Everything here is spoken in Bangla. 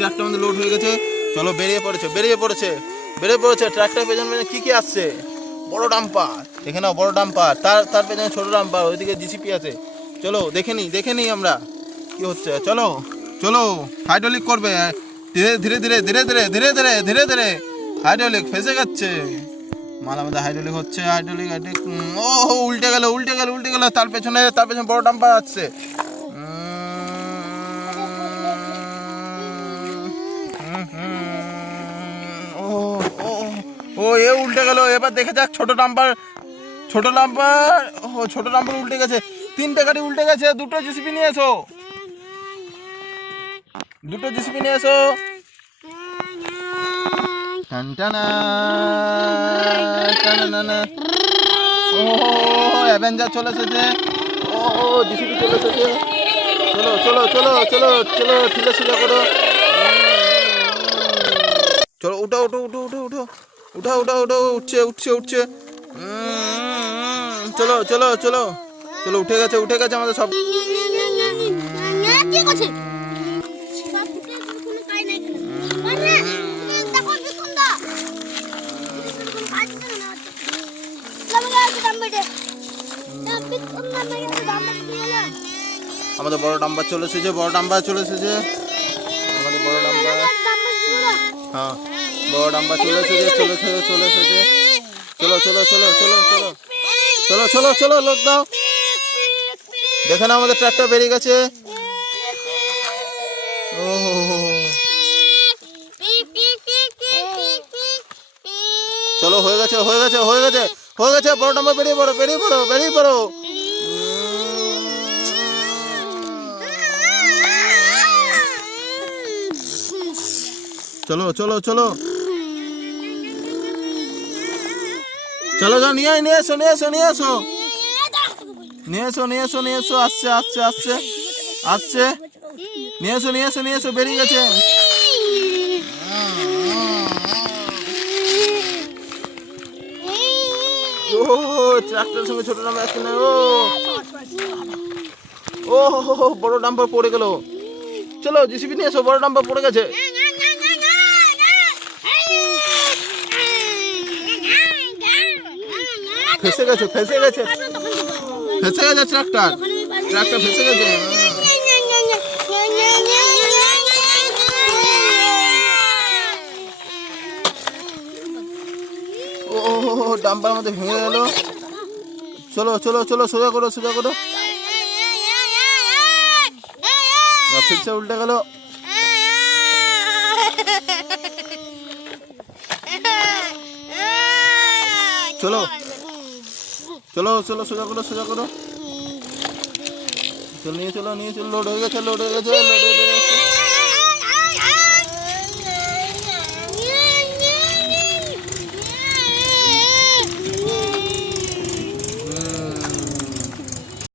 ট্রাকটার মধ্যে লোড হয়ে গেছে। চলো বেরিয়ে পড়েছে। ট্রাকটার পেছনে কি আসছে? বড় ডাম্পার, দেখে নাও বড় ডাম্পার, তার পেছনে ছোট ডাম্পার, ওইদিকে জিসিপি আছে। চলো দেখে নিই আমরা কি হচ্ছে। চলো হাইড্রোলিক করবে, ধীরে হাইড্রোলিক ফেসে যাচ্ছে মাল আমাদের। হাইড্রোলিক হচ্ছে, হাইড্রোলিক। ও উল্টে গেল। তার পেছনে বড় ডাম্পার আসছে। ও এ উল্টে গেল। এবার দেখে যাক ছোট ডাম্পার। ছোট ডাম্পার উল্টে গেছে। 3টে গাড়ি উল্টে গেছে। 2টো জিসিপি নিয়ে এসো। ও অ্যাভেঞ্জার চলে এসেছে। ও জিসিপি চলে এসেছে। চলো ঠিলে সোজা করো। চলো উঠো। উঠছে। চলো উঠে গেছে আমাদের সব। আমাদের বড় ডাম্পার চলে এসেছে। আমাদের বড় ডাম্পার হ্যাঁ, বড় ডাম্পার চলে এসেছে। চলো লোক দাও। দেখে না আমাদের ট্রাকটা বেরিয়ে গেছে। ও চলো হয়ে গেছে। বড় ডাম্পার বেরিয়ে পড়ো। চলো যাও নিয়ে এসো। আসছে। নিয়ে এসো বেরিয়ে গেছে। ও ট্রাক্টরের সঙ্গে ছোট ডাম্পার আসছে না। ও বড় ডাম্পার পড়ে গেল। চলো জিসিপি নিয়ে এসো, বড় ডাম্পার পড়ে গেছে। ফেসে গেছে ট্রাক্টর ফেসে গেছে। ও ডাম্পার মধ্যে ভেঙে গেল। চলো সোজা করো। ফিরছে উল্টে গেল। চলো সোজা করো। চলো নিয়ে চলো। লোড হয়ে গেছে।